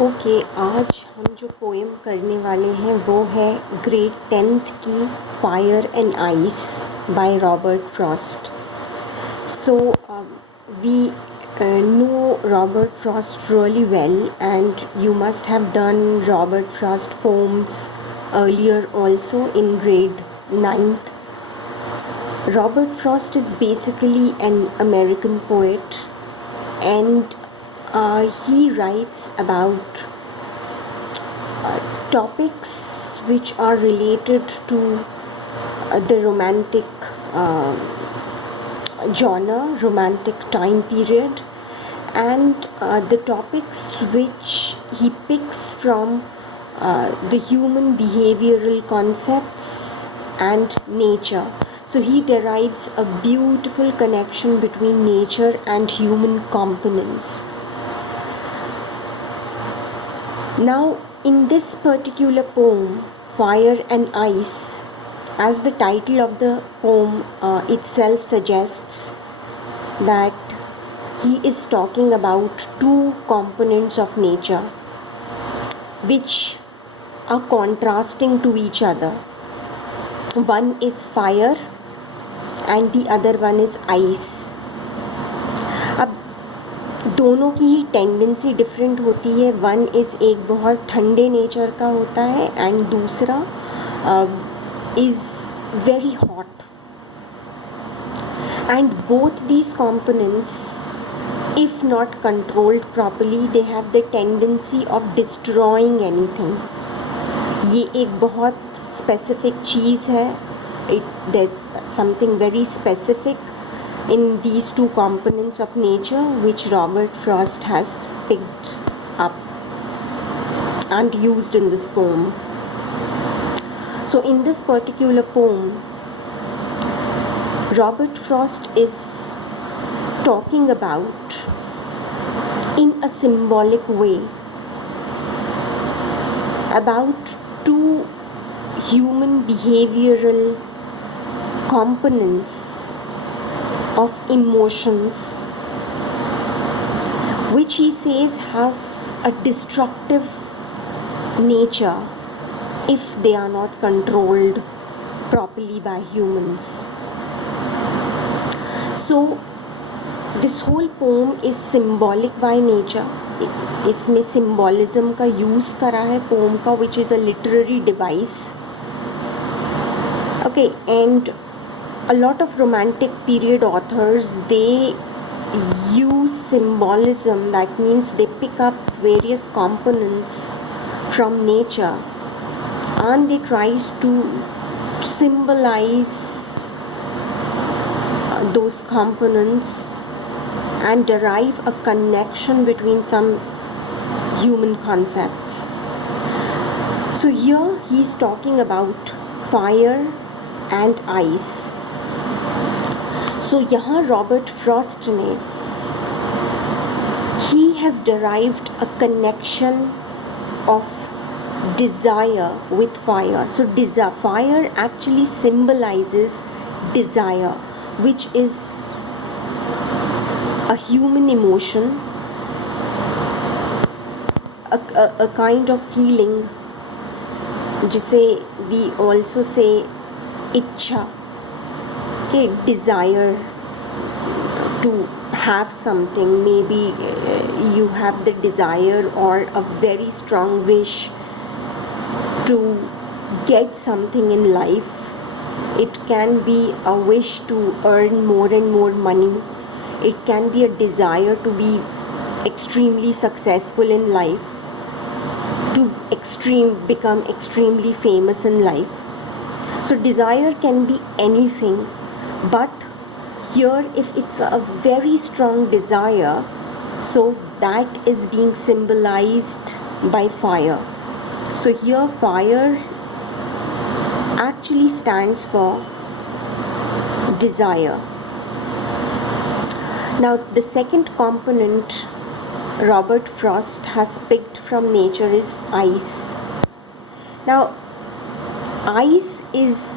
Okay, आज हम जो पोएम करने वाले हैं वो है ग्रेड 10th की fire and ice by Robert Frost. So we know Robert Frost really well, and you must have done Robert Frost poems earlier also in grade 9th. Robert Frost is basically an American poet, and he writes about topics which are related to the romantic genre, romantic time period, and the topics which he picks from the human behavioral concepts and nature. So he derives a beautiful connection between nature and human components. Now, in this particular poem, Fire and Ice, as the title of the poem itself suggests, that he is talking about two components of nature which are contrasting to each other. One is fire and the other one is ice. अब दोनों की tendency different होती है. One is एक बहुत ठंडे nature का होता है एंड दूसरा is very hot. And both these components, if not controlled properly, they have the tendency of destroying anything. ये एक बहुत specific चीज़ है. There's something very specific in these two components of nature which Robert Frost has picked up and used in this poem. So in this particular poem, Robert Frost is talking about, in a symbolic way, about two human behavioral components of emotions which he says has a destructive nature if they are not controlled properly by humans. So this whole poem is symbolic by nature. इसमें symbolism का use करा है poem का, which is a literary device. Okay, and a lot of romantic period authors, they use symbolism. That means they pick up various components from nature and they tries to symbolize those components and derive a connection between some human concepts. So here he is talking about fire and ice. So यहाँ Robert Frost ने, he has derived a connection of desire with fire. So fire actually symbolizes desire, which is a human emotion, a kind of feeling जिसे we also say इच्छा, के desire to have something. Maybe you have the desire or a very strong wish to get something in life. It can be a wish to earn more and more money. It can be a desire to be extremely successful in life, to become extremely famous in life. So desire can be anything, but here if it's a very strong desire, so that is being symbolized by fire. So here fire actually stands for desire. Now the second component Robert Frost has picked from nature is ice. Now ice is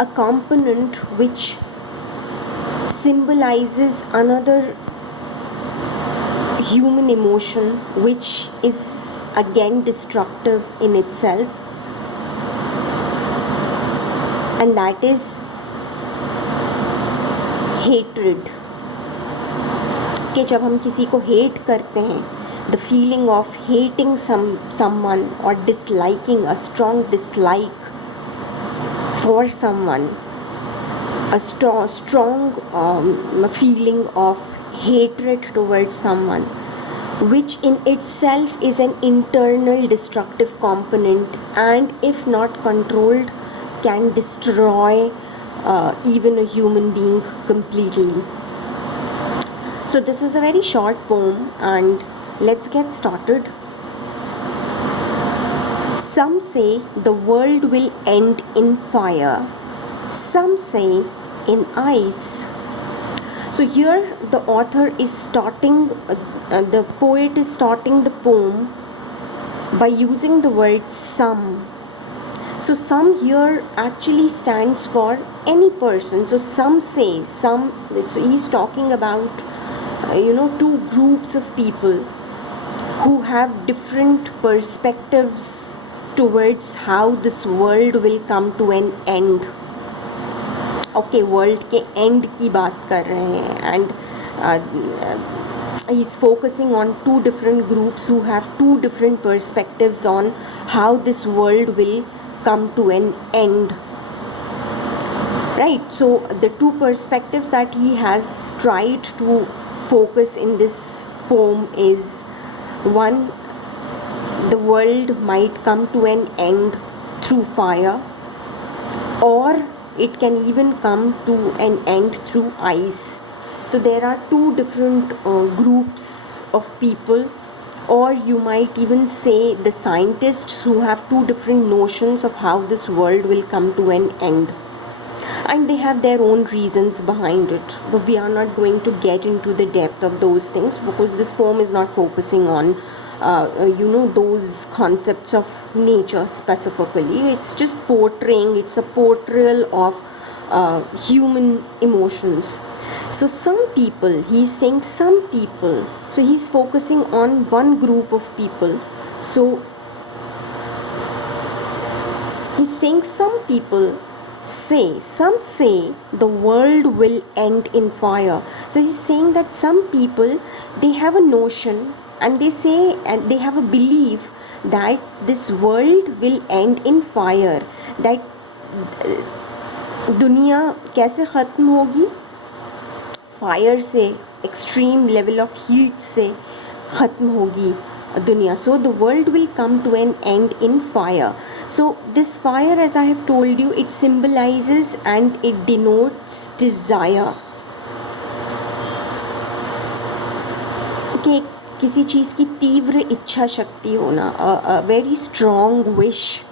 a component which symbolizes another human emotion which is again destructive in itself, and that is hatred. कि जब हम किसी को hate करते हैं, the feeling of hating someone or disliking, a strong dislike for someone, a strong feeling of hatred towards someone, which in itself is an internal destructive component, and if not controlled can destroy even a human being completely. So this is a very short poem, and let's get started. Some say the world will end in fire, some say in ice. So here the author is starting, the poet is starting the poem by using the word some. So some here actually stands for any person. So some say, some, so he's talking about two groups of people who have different perspectives towards how this world will come to an end. Okay, world के end की बात कर रहे हैं, and he's focusing on two different groups who have two different perspectives on how this world will come to an end. Right, so the two perspectives that he has tried to focus in this poem is, one, the world might come to an end through fire, or it can even come to an end through ice. So there are two different groups of people, or you might even say the scientists who have two different notions of how this world will come to an end. And they have their own reasons behind it, but we are not going to get into the depth of those things because this poem is not focusing on those concepts of nature specifically. It's just portraying, it's a portrayal of human emotions. So some people, he's saying some people, so he's focusing on one group of people. So he's saying some people some say the world will end in fire. So he's saying that some people, they have a notion, and they say, and they have a belief that this world will end in fire, that दुनिया कैसे ख़त्म होगी, fire से, extreme level of heat से ख़त्म होगी दुनिया. So the world will come to an end in fire. So this fire, as I have told you, it symbolizes and it denotes desire. Okay, किसी चीज़ की तीव्र इच्छा शक्ति होना, a very strong wish,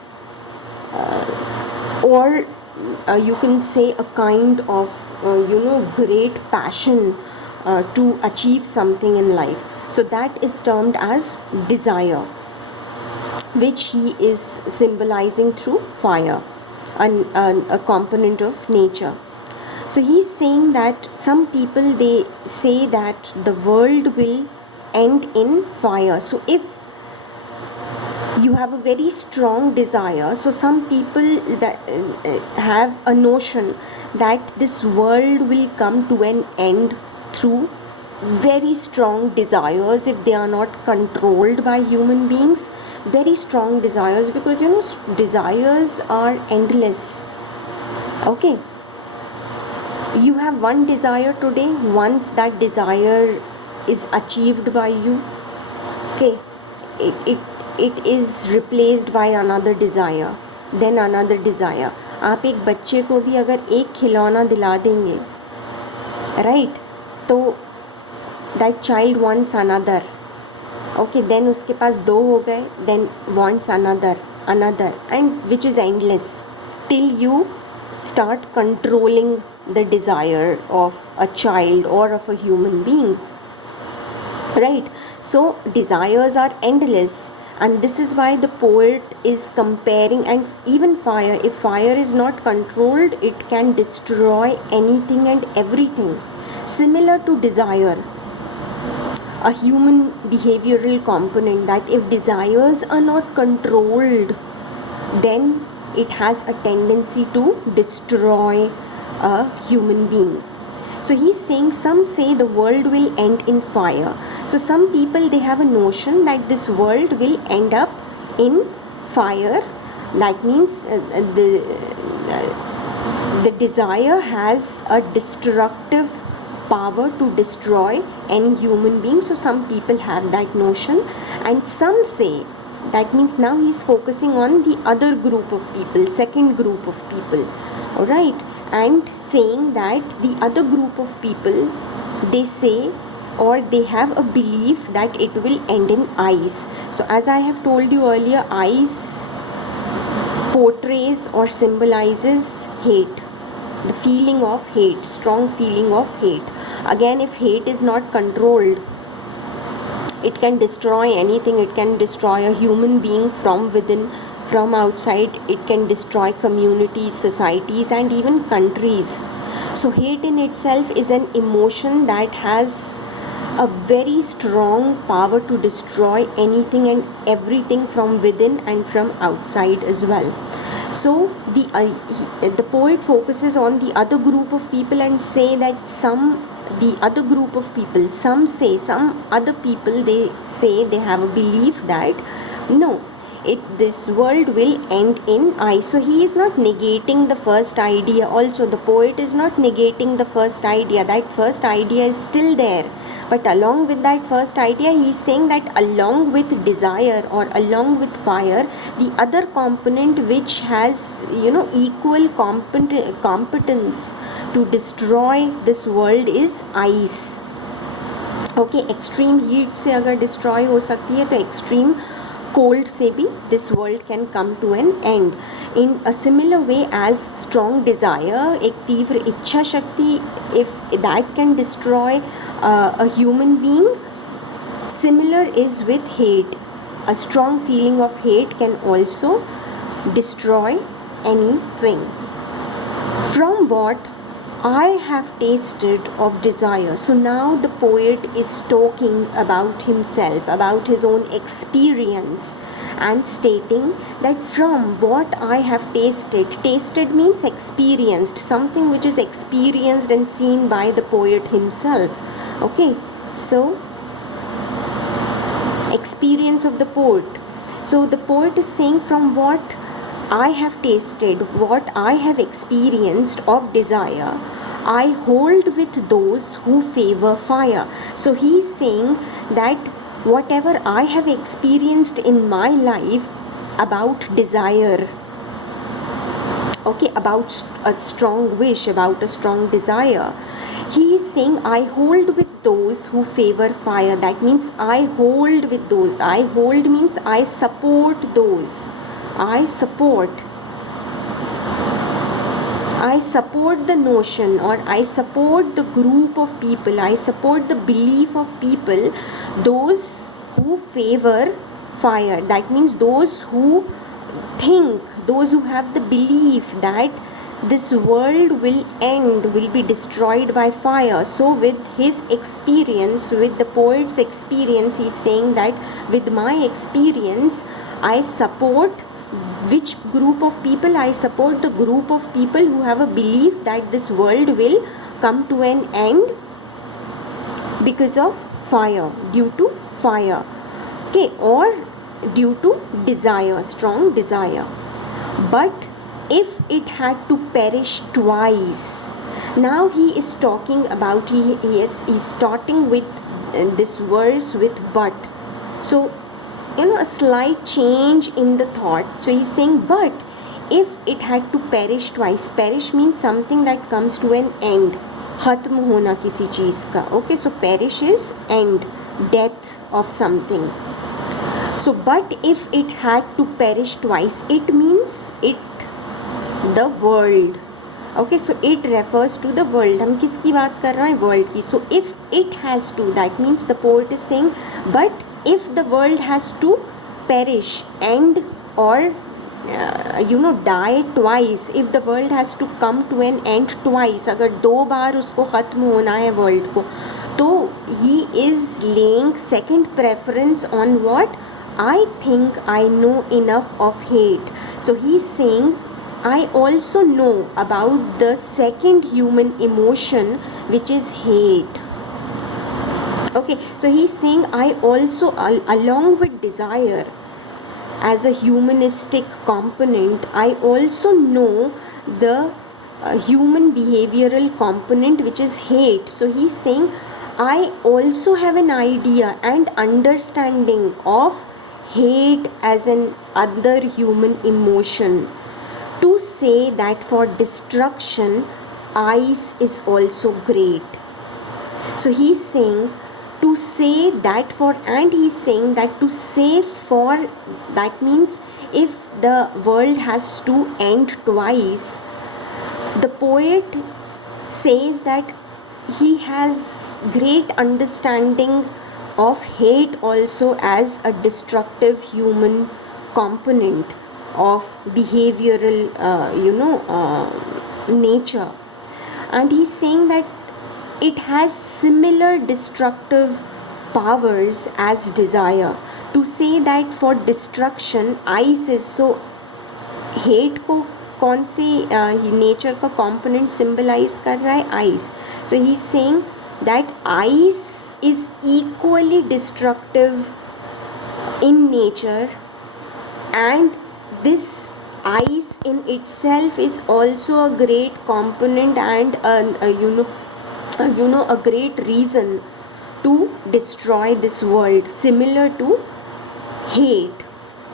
or you can say a kind of great passion to achieve something in life. So that is termed as desire, which he is symbolizing through fire, a component of nature. So he's saying that some people, they say that the world will end in fire. So if you have a very strong desire, so some people that have a notion that this world will come to an end through very strong desires, if they are not controlled by human beings, very strong desires, because desires are endless. Okay, you have one desire today, once that desire is achieved by you, okay, it is replaced by another desire, then another desire. आप एक बच्चे को भी अगर एक खिलौना दिला देंगे, right, तो that child wants another. Okay, then उसके पास दो हो गए, then wants another, and which is endless till you start controlling the desire of a child or of a human being, right? So desires are endless, and this is why the poet is comparing. And even fire, if fire is not controlled, it can destroy anything and everything. Similar to desire, a human behavioral component, that if desires are not controlled, then it has a tendency to destroy a human being. So he's saying, some say the world will end in fire. So some people, they have a notion that this world will end up in fire. That means the desire has a destructive power to destroy any human being. So some people have that notion, and some say, that means now he's focusing on the other group of people, second group of people, alright, and saying that the other group of people, they say, or they have a belief that it will end in ice. So as I have told you earlier, ice portrays or symbolizes hate, the feeling of hate, strong feeling of hate. Again, if hate is not controlled, it can destroy anything. It can destroy a human being from within, from outside. It can destroy communities, societies, and even countries. So hate in itself is an emotion that has a very strong power to destroy anything and everything from within and from outside as well. So the poet focuses on the other group of people and say that the other group of people, some other people, they say, they have a belief that no, this world will end in ice. So he is not negating the first idea. Also, the poet is not negating the first idea. That first idea is still there, but along with that first idea, he is saying that along with desire or along with fire, the other component which has equal competence to destroy this world is ice. Okay, extreme heat से अगर destroy हो सकती है, तो extreme cold से भी this world can come to an end. In a similar way as strong desire, एक तीव्र इच्छा शक्ति, if that can destroy a human being, similar is with hate. A strong feeling of hate can also destroy anything. From what I have tasted of desire. So now the poet is talking about himself, about his own experience, and stating that from what I have tasted means experienced, something which is experienced and seen by the poet himself. Okay, so experience of the poet. So the poet is saying, from what I have tasted, what I have experienced of desire, I hold with those who favor fire. So he is saying that whatever I have experienced in my life about desire, okay, about a strong wish, about a strong desire, he is saying, I hold with those who favor fire. That means I hold with those. I hold means I support those. I support the notion, or I support the group of people, I support the belief of people, those who favor fire. That means those who think, those who have the belief that this world will end, will be destroyed by fire. So with his experience, with the poet's experience, he is saying that with my experience, I support which group of people? I support the group of people who have a belief that this world will come to an end because of fire, due to fire, okay, or due to desire, strong desire. But if it had to perish twice, now he is talking about, he is starting with this verse with but. So a slight change in the thought. So he's saying, but if it had to perish twice, perish means something that comes to an end, खत्म होना किसी चीज़ का. Okay, so perish is end, death of something. So but if it had to perish twice, it means the world. Okay, so it refers to the world. हम किसकी बात कर रहे हैं? World की. So if it has to, that means the poet is saying, but if the world has to perish, end, or die twice, if the world has to come to an end twice, अगर 2 बार उसको ख़त्म होना है world को, So he is laying second preference on what? I think I know enough of hate. So he's saying, I also know about the second human emotion, which is hate. Okay, so he's saying, I also, along with desire as a humanistic component, I also know the human behavioral component, which is hate. So he's saying, I also have an idea and understanding of hate as an other human emotion. To say that for destruction, ice is also great. So he's saying, to say that for, and he's saying that to say for, that means if the world has to end twice, the poet says that he has great understanding of hate also as a destructive human component of behavioral nature. And he's saying that it has similar destructive powers as desire. To say that for destruction ice is, so hate को कौन से nature का component symbolize कर रहा है? Ice. So he is saying that ice is equally destructive in nature, and this ice in itself is also a great component and a great reason to destroy this world, similar to hate.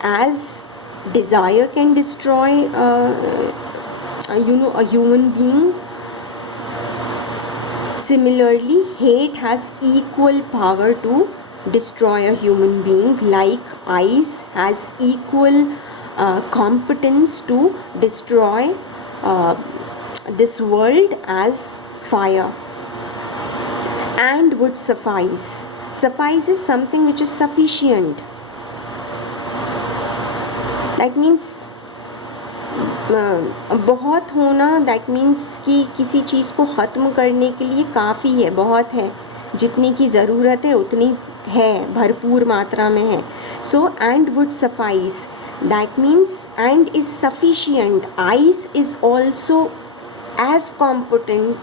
As desire can destroy a human being, similarly hate has equal power to destroy a human being, like ice has equal competence to destroy this world as fire. And would suffice. Suffice is something which is sufficient. That means बहुत होना, that means कि किसी चीज़ को ख़त्म करने के लिए काफ़ी है, बहुत है, जितनी की ज़रूरत है उतनी है, भरपूर मात्रा में है. So and would suffice, that means and is sufficient. Ice is also as competent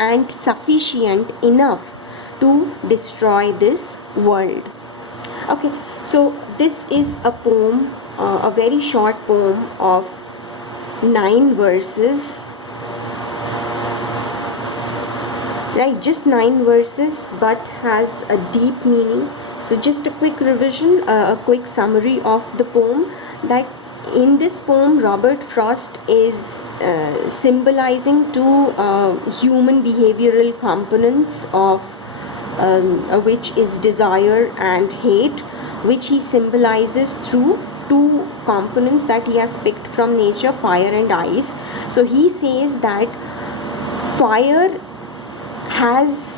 and sufficient enough to destroy this world. Okay, so this is a poem, a very short poem of 9 verses, right? Just 9 verses, but has a deep meaning. So just a quick revision, a quick summary of the poem. That in this poem Robert Frost is symbolizing two human behavioral components of which is desire and hate, which he symbolizes through 2 components that he has picked from nature, fire and ice. So he says that fire has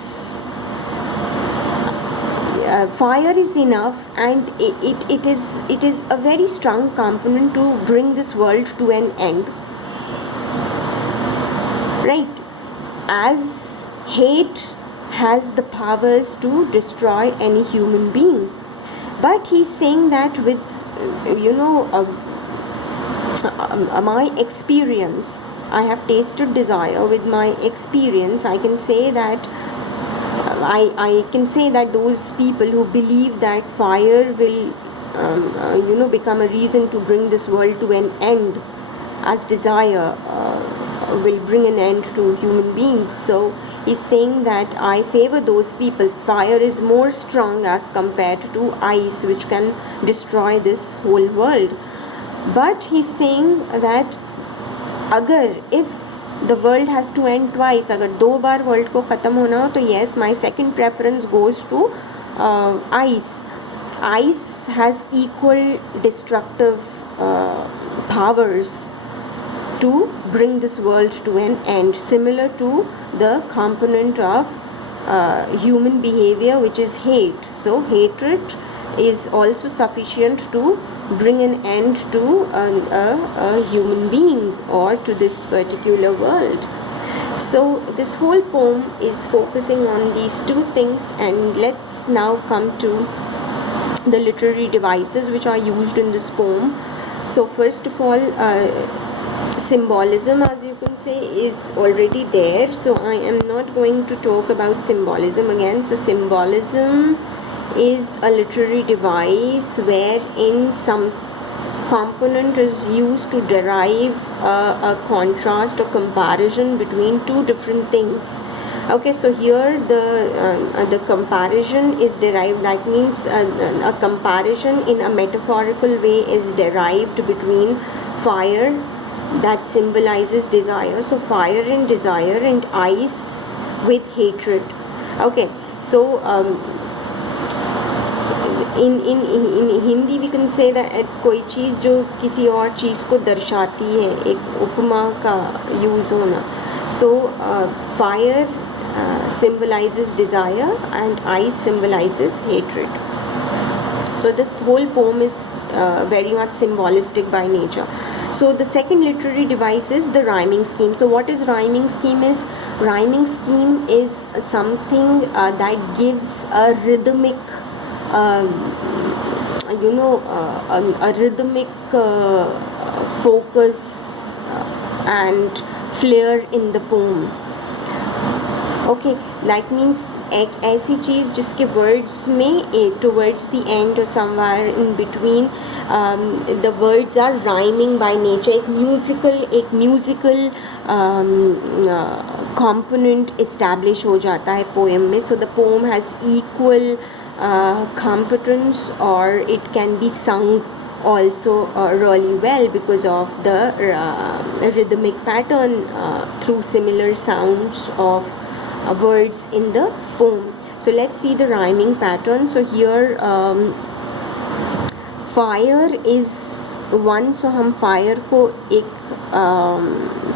fire is enough, and it is a very strong component to bring this world to an end, right? As hate has the powers to destroy any human being, but he's saying that with my experience, I have tasted desire. With my experience, I can say that I can say that those people who believe that fire will become a reason to bring this world to an end, as desire will bring an end to human beings. So he's saying that I favor those people. Fire is more strong as compared to ice, which can destroy this whole world. But he's saying that if the world has to end twice, अगर 2 बार world को ख़त्म होना हो, तो yes, my second preference goes to ice. Ice has equal destructive powers to bring this world to an end, similar to the component of human behavior, which is hate. So hatred is also sufficient to bring an end to a human being or to this particular world. So this whole poem is focusing on these two things, and let's now come to the literary devices which are used in this poem. So first of all, symbolism, as you can say, is already there, so I am not going to talk about symbolism again. So symbolism is a literary device wherein some component is used to derive a contrast or comparison between two different things. Okay, so here the comparison is derived, that means a comparison in a metaphorical way is derived between fire that symbolizes desire, so fire and desire, and ice with hatred. Okay, so in Hindi we can say that कोई चीज़ जो किसी और चीज़ को दर्शाती है, एक उपमा का use होना. So fire symbolizes desire and ice symbolizes hatred. So this whole poem is very much symbolistic by nature. So the second literary device is the rhyming scheme. So what is rhyming scheme is? Rhyming scheme is something that gives a rhythmic a rhythmic focus and flair in the poem. Okay, that means एक ऐसी चीज़ जिसके words में towards the end or somewhere in between the words are rhyming by nature. एक musical component establish हो जाता है poem में. So the poem has equal competence, or it can be sung also really well because of the rhythmic pattern through similar sounds of words in the poem. So let's see the rhyming pattern. So here fire is one, so हम fire को एक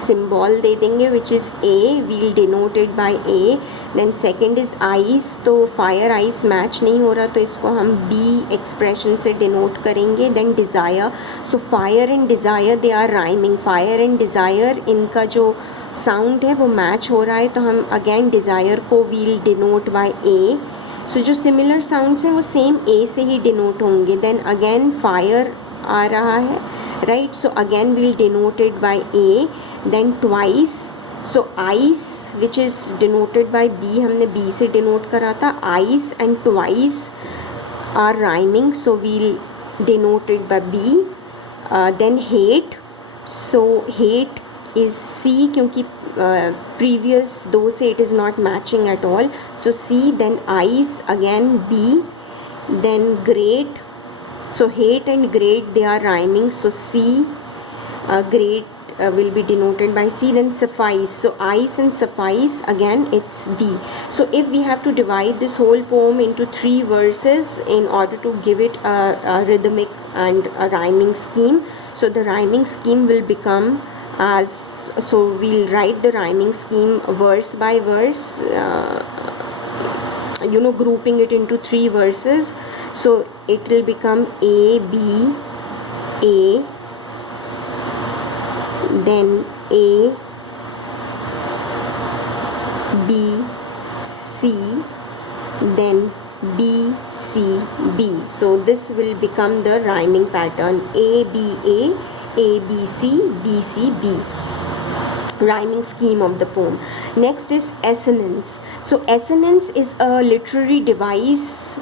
symbol दे देंगे which is A, we'll denote it by A. Then second is ice, तो fire ice match नहीं हो रहा तो इसको हम B expression से denote करेंगे. Then desire, so fire and desire they are rhyming. Fire and desire इनका जो साउंड है वो मैच हो रहा है, तो हम अगेन डिज़ायर को we'll denote by A. So जो सिमिलर साउंड्स हैं वो सेम ए से ही डिनोट होंगे. देन अगेन फायर आ रहा है, right, so again we'll denoted by A. Then twice, so ice which is denoted by B, हमने बी से डिनोट करा था. Ice and twice are rhyming, so we'll denoted by B. Then hate, so hate is C क्योंकि previous दो से it is not matching at all, so C. Then ice again B. Then great, so hate and great they are rhyming, so C. Great will be denoted by C. Then suffice, so ice and suffice again it's B. So if we have to divide this whole poem into 3 verses in order to give it a rhythmic and a rhyming scheme, so the rhyming scheme will become as, so we'll write the rhyming scheme verse by verse, grouping it into 3 verses. So it will become A, B, A, then A, B, C, then B, C, B. So this will become the rhyming pattern A, B, A, B, C, B, C, B. Rhyming scheme of the poem. Next is assonance. So assonance is a literary device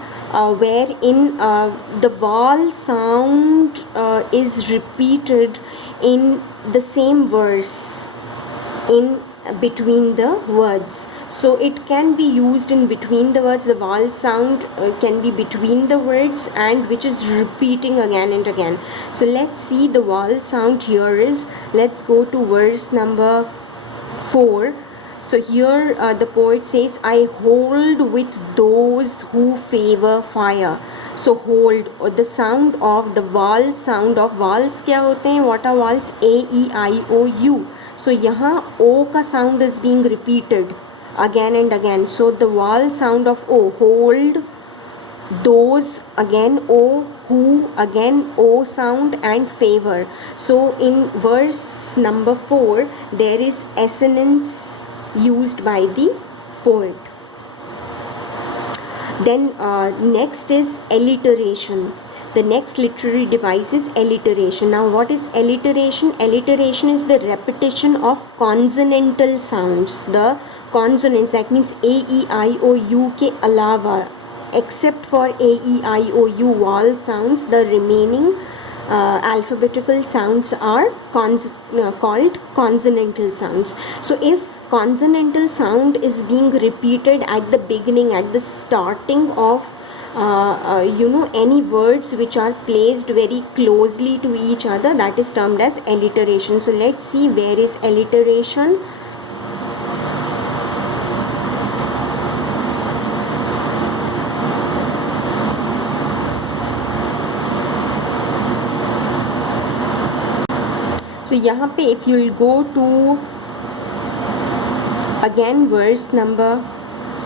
wherein the vowel sound is repeated in the same verse in between the words. So it can be used in between the words. The vowel sound can be between the words and which is repeating again and again. So let's see the vowel sound here is, let's go to verse number 4. So here the poet says, I hold with those who favor fire. So hold, the sound of the vowel sound of vowels क्या होते हैं, what are vowels? A, E, I, O, U. So यहाँ O का sound is being repeated again and again. So the vowel sound of O, hold, those again O, who again O sound, and favor. So in verse number 4 there is assonance used by the poet. Then next is alliteration. The next literary device is alliteration. Now what is alliteration? Alliteration is the repetition of consonantal sounds. The consonants, that means A, E, I, O, U ke alawa, except for A, E, I, O, U vowel sounds, the remaining alphabetical sounds are called consonantal sounds. So if consonantal sound is being repeated at the beginning, at the starting of any words which are placed very closely to each other, that is termed as alliteration. So let's see where is alliteration. So यहाँ पे if you will go to again verse number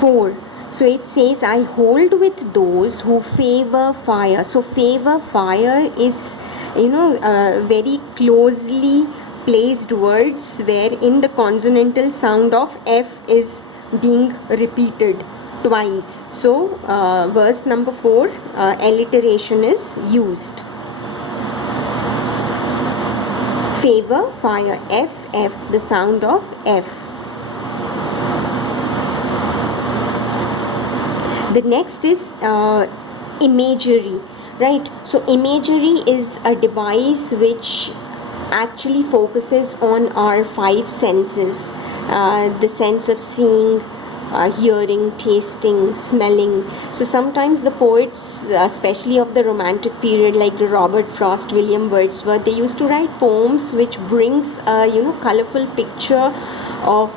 4, so it says, I hold with those who favor fire. So favor fire is very closely placed words wherein the consonantal sound of F is being repeated twice. So verse number 4, alliteration is used. Favor fire, F, F, the sound of F. The next is imagery, right? So imagery is a device which actually focuses on our 5 senses, the sense of seeing, hearing, tasting, smelling. So sometimes the poets, especially of the romantic period, like the Robert Frost, William Wordsworth, they used to write poems which brings a colorful picture of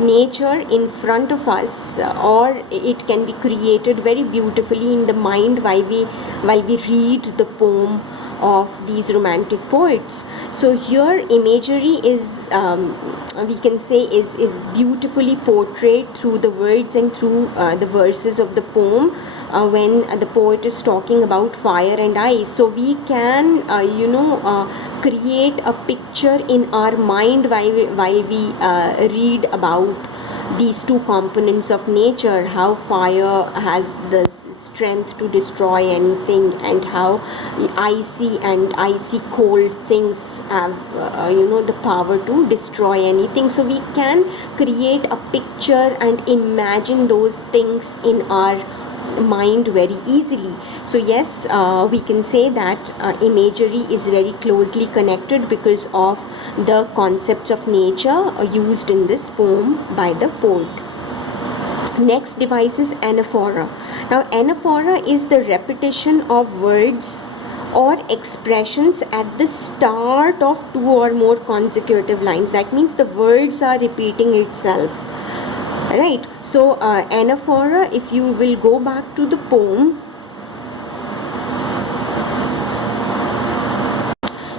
nature in front of us, or it can be created very beautifully in the mind while we read the poem of these romantic poets. So here imagery is we can say is beautifully portrayed through the words and through the verses of the poem when the poet is talking about fire and ice. So we can create a picture in our mind while we read about these two components of nature, how fire has the strength to destroy anything and how icy and icy cold things have the power to destroy anything. So we can create a picture and imagine those things in our mind very easily. So yes, we can say that imagery is very closely connected because of the concepts of nature used in this poem by the poet. Next device is anaphora. Now anaphora is the repetition of words or expressions at the start of 2 or more consecutive lines. That means the words are repeating itself, right? So anaphora, if you will go back to the poem,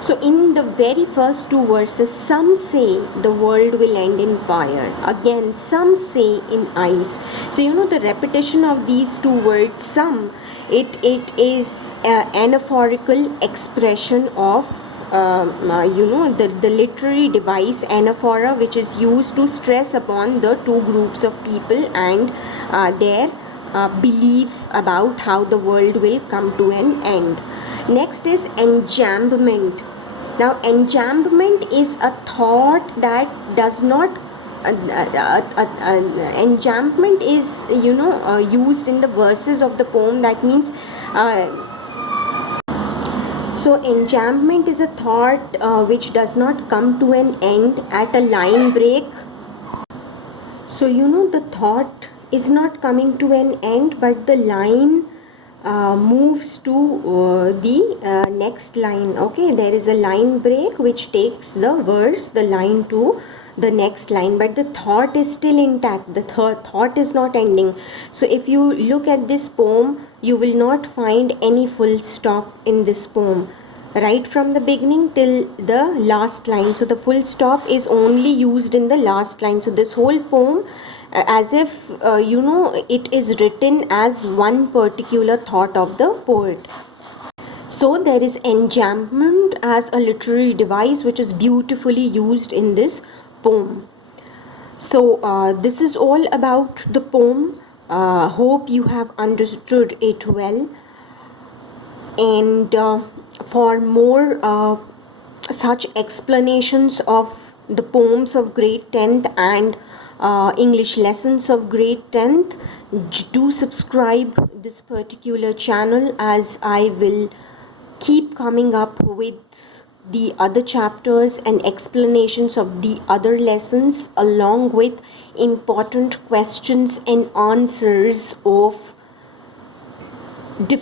so in the very first 2 verses, some say the world will end in fire. Again, some say in ice. So the repetition of these 2 words, some, it is anaphorical expression of the literary device anaphora, which is used to stress upon the 2 groups of people and their belief about how the world will come to an end. Next is enjambment. Now enjambment is a thought that does not enjambment is used in the verses of the poem. That means so enjambment is a thought which does not come to an end at a line break. So the thought is not coming to an end, but the line moves to the next line. Okay, there is a line break which takes the verse, the line, to the next line, but the thought is still intact. The thought is not ending. So if you look at this poem, you will not find any full stop in this poem, right from the beginning till the last line. So the full stop is only used in the last line. So this whole poem, as if it is written as one particular thought of the poet. So there is enjambment as a literary device which is beautifully used in this poem. So this is all about the poem. Hope you have understood it well. And for more such explanations of the poems of grade 10th and English lessons of grade 10th, do subscribe this particular channel, as I will keep coming up with the other chapters and explanations of the other lessons, along with important questions and answers of